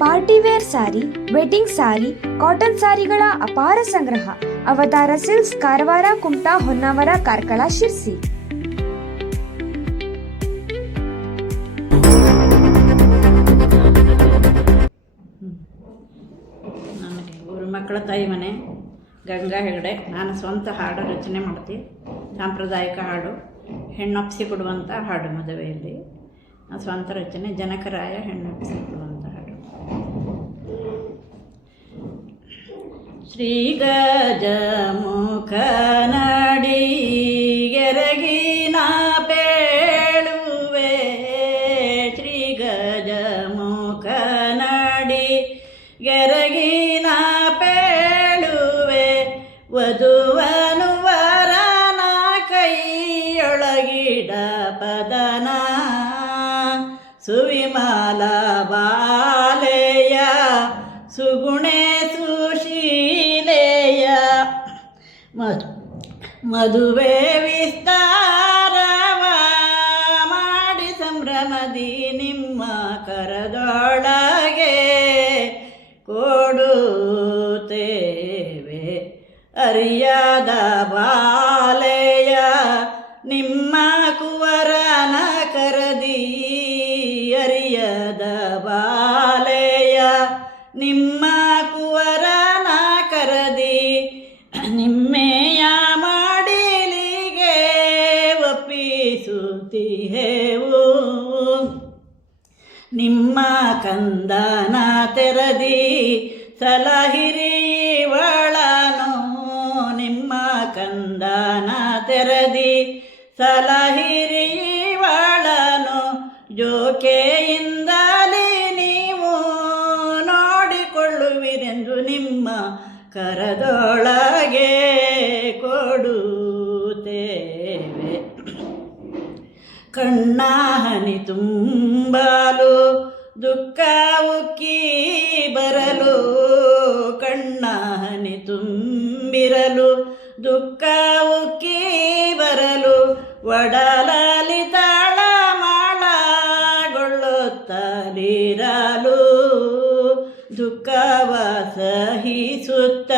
Partywear sari, wedding sari, cotton ಸ್ಯಾರಿಗಳ ಅಪಾರ ಸಂಗ್ರಹ. ಅವತಾರ ಸಿಲ್ಕ್ಸ್, ಕಾರವಾರ, ಕುಮಟಾ, ಹೊನ್ನಾವರ, ಕಾರ್ಕಳ, ಶಿರ್ಸಿ. ನನಗೆ ಊರು ಮಕ್ಕಳ ತಾಯಿ ಮನೆ ಗಂಗಾ ಹೆಗಡೆ. ನಾನು ಸ್ವಂತ ಹಾಡು ರಚನೆ ಮಾಡ್ತೀನಿ. ಸಾಂಪ್ರದಾಯಿಕ ಹಾಡು, ಹೆಣ್ಣೊಪ್ಪಿಸಿ ಕೊಡುವಂಥ ಹಾಡು. ಮದುವೆಯಲ್ಲಿ ಸ್ವಂತ ರಚನೆ, ಜನಕರಾಯ ಹೆಣ್ಣೊಪ್ಪಿಸಿ ಕೊಡುವಂಥ ಹಾಡು. ಶ್ರೀ ಗಜಮುಖ ನಡಿ ಗೆರಗಿನ ಪೇಳುವೆ, ಶ್ರೀ ಗಜಮುಖ ನಡಿ ಗೆರಗಿನ ಪೇಳುವೆ, ವಧುವನು ವರನ ಕೈಯೊಳಗಿಡ ಪದನ, ಸುವಿಮಲ ಬಾಲೆಯ ಸುಗುಣೆ ಸುಶೀಲೆಯ, ಮದುವೆ ವಿಸ್ತಾರವ ಮಾಡಿ ಸಂಭ್ರಮದಿ ನಿಮ್ಮ ಕರದೊಳಗೆ ಕೊಡುತ್ತೇವೆ. ಅರಿಯದ ಬಾಲೆಯ ನಿಮ್ಮ ಕುವರನ ಕರದಿ, ಅರಿಯದ ಬಾಲೆಯ ನಿಮ್ಮ ಕುವರನ ಕರದಿ, ನಿಮ್ಮೆಯ ಮಾಡಿಲಿಗೆ ಒಪ್ಪಿಸುತ್ತೀಹೆವು. ನಿಮ್ಮ ಕಂದನ ತೆರದಿ ಸಲಹಿರಿ ಇವಳನು, ನಿಮ್ಮ ಕಂದನ ತೆರದಿ ಸಲಹಿರಿ ಇವಳನು, ಜೋಕೆಯಿಂದಲೇ ನೀವು ನೋಡಿಕೊಳ್ಳುವಿರೆಂದು ನಿಮ್ಮ ಕರದೊಳಗೆ ಕೊಡುತ್ತೇವೆ. ಕಣ್ಣ ಹನಿ ತುಂಬಲು ದುಃಖ ಉಕ್ಕಿ ಬರಲು, ಕಣ್ಣ ಹನಿ ತುಂಬಿರಲು ದುಃಖ ಉಕ್ಕಿ ಬರಲು, ಒಡಲಲಿ ತಾಳಮಾಳಗೊಳ್ಳುತ್ತಲಿರಲು, ದುಃಖವ ಸಹಿಸುತ್ತ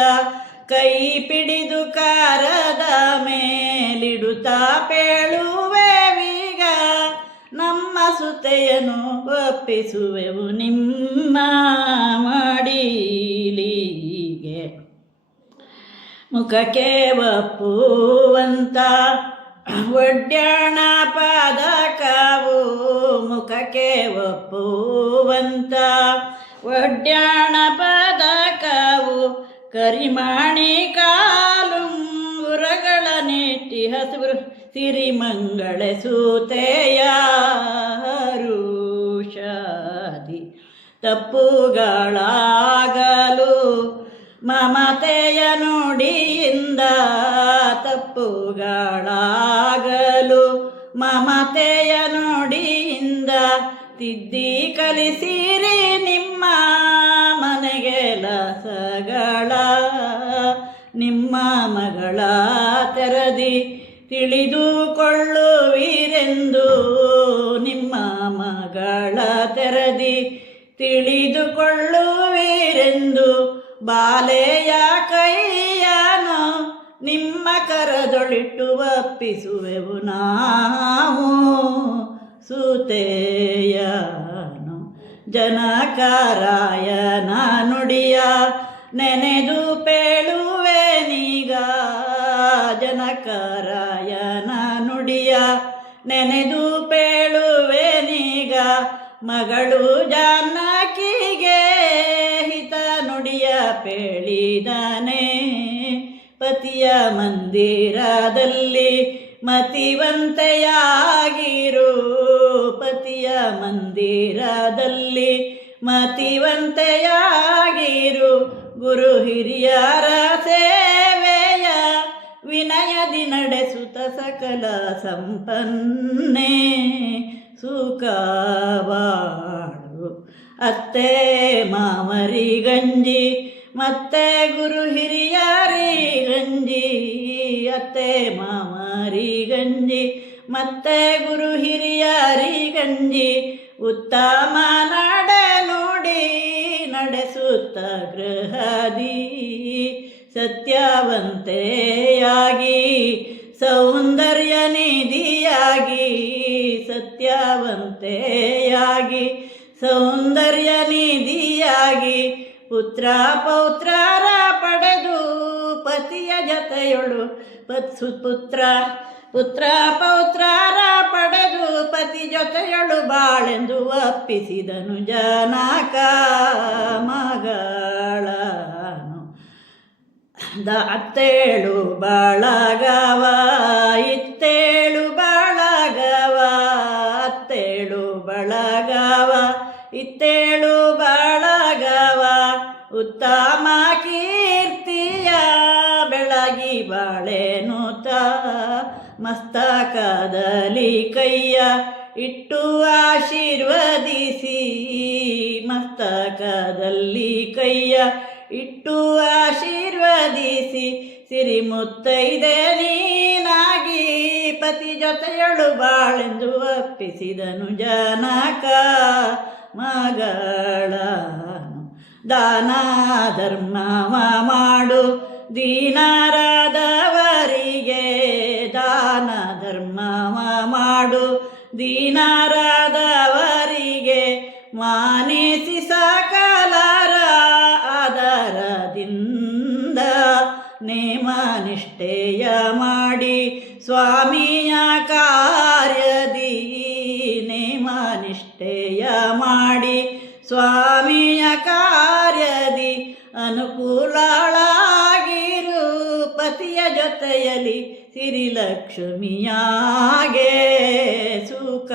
ಕೈ ಪಿಡಿದು ಕಾರದ ಮೇಲಿಡುತ್ತಾ ಪೇಳುವೆವೀಗ, ನಮ್ಮ ಸುತೆಯನ್ನು ಒಪ್ಪಿಸುವೆವು ನಿಮ್ಮ ಮಡಿಲಿಗೆ. ಮುಖಕ್ಕೆ ಒಪ್ಪುವಂತ ಒಡ್ಯಾಣ ಪದಕವು, ಮುಖಕ್ಕೆ ಒಪ್ಪುವಂತ ಒಡ್ಯಾಣ ಪದಕವು, ಕರಿಮಾಣಿ ಕಾಲುಂಗುರಗಳ ನೆಟ್ಟಿ ಹಸಿರು ಸಿರಿಮಂಗಳೆ ಸೂತೆಯ ಹರುಷಾದಿ, ತಪ್ಪುಗಳಾಗಲು ಮಮತೆಯ ನುಡಿಯಿಂದ, ತಪ್ಪುಗಳಾಗಲು ಮಮತೆಯ ನುಡಿಯಿಂದ, ತಿದ್ದಿ ಕಲಿಸಿರಿ ನಿಮ್ಮ ಮನೆಗೆಲಸಗಳ, ನಿಮ್ಮ ಮಗಳ ತೆರದಿ ತಿಳಿದುಕೊಳ್ಳುವಿರೆಂದು, ನಿಮ್ಮ ಮಗಳ ತೆರದಿ ತಿಳಿದುಕೊಳ್ಳುವಿರೆಂದು, ಬಾಲೆಯ ಕೈಯನು ನಿಮ್ಮ ಕರದೊಳಿಟ್ಟು ಒಪ್ಪಿಸುವೆವು ನಾವು ಸುತೆಯನು. ಜನಕರಾಯನ ನುಡಿಯ ನೆನೆದು ಪೇಳುವೆನೀಗ, ಜನಕರಾಯನ ನುಡಿಯ ನೆನೆದು ಪೇಳುವೆನೀಗ, ಮಗಳು ಜಾನಕಿಗೆ ಹಿತ ನುಡಿಯ ಪೇಳಿದನೆ, ಪತಿಯ ಮಂದಿರದಲ್ಲಿ ಮತಿವಂತೆಯಾಗಿರು, ಪತಿಯ ಮಂದಿರದಲ್ಲಿ ಮತಿವಂತೆಯಾಗಿರು, ಗುರು ಹಿರಿಯರ ಸೇವೆಯ ವಿನಯದಿ ನಡೆಸುತ್ತ ಸಕಲ ಸಂಪನ್ನೆ ಸುಖವಾಡು. ಅತ್ತೆ ಮಾಮರಿ ಗಂಜಿ ಮತ್ತೆ ಗುರು ಹಿರಿಯರಿ ಗಂಜಿ, ಅತ್ತೆ ಮಾಮರಿ ಗಂಜಿ ಮತ್ತೆ ಗುರು ಹಿರಿಯರಿ ಗಂಜಿ, ಉತ್ತಮ ನಡೆ ನುಡಿ ನಡೆಸುತ್ತ ಗೃಹದಿ ಸತ್ಯವಂತೆಯಾಗಿ ಸೌಂದರ್ಯ ನಿಧಿಯಾಗಿ ಸತ್ಯವಂತೆಯಾಗಿ ಸೌಂದರ್ಯ ನಿಧಿಯಾಗಿ ಪುತ್ರ ಪೌತ್ರರ ಪಡೆದು ಪತಿಯ ಜೊತೆಯೊಳು ಪುತ್ರ ಪೌತ್ರರ ಪಡೆದು ಪತಿ ಜೊತೆಯೊಳು ಬಾಳೆಂದು ಒಪ್ಪಿಸಿದನು ಜನಕ ಮಗಳನು. ಅತ್ತೇಳು ಬಳಗವ ಇತ್ತೇಳು ಬಳಗವ ಅತ್ತೇಳು ಬಳಗವ ಇತ್ತೇಳು ಬಳಗವ ಉತ್ತಮ ಕೀರ್ತಿಯ ಬೆಳಗಿ ಬಾಳೆನುತ ಮಸ್ತಕದಲ್ಲಿ ಕೈಯ ಇಟ್ಟು ಆಶೀರ್ವದಿಸಿ ಮಸ್ತಕದಲ್ಲಿ ಕೈಯ ಇಟ್ಟು ಆಶೀರ್ವದಿಸಿ ಸಿರಿ ಮುತ್ತೈದೆ ನೀನಾಗಿ ಪತಿ ಜೊತೆಯಳು ಬಾಳೆಂದು ಒಪ್ಪಿಸಿದನು ಜನಕ ಮಗಳನು. ದಾನ ಧರ್ಮವ ಮಾಡು ದೀನರಾದವರಿಗೆ ದಾನ ಧರ್ಮವ ಮಾಡು ದೀನರಾದವರಿಗೆ ಮಾನಿಸಿ ಸಕಲರ ಆದರದಿಂದ ನೇಮ ನಿಷ್ಠೆಯ ಮಾಡಿ ಸ್ವಾಮಿಯ ಕಾರ್ಯದಿ ನೇಮ ನಿಷ್ಠೆಯ ಮಾಡಿ ಸ್ವಾಮಿಯ ಕಾರ್ಯದಿ ಅನುಕೂಲಳಾಗಿರು ಪತಿಯ ಜೊತೆಯಲ್ಲಿ ಸಿರಿಲಕ್ಷ್ಮಿಯಾಗೆ ಸುಖ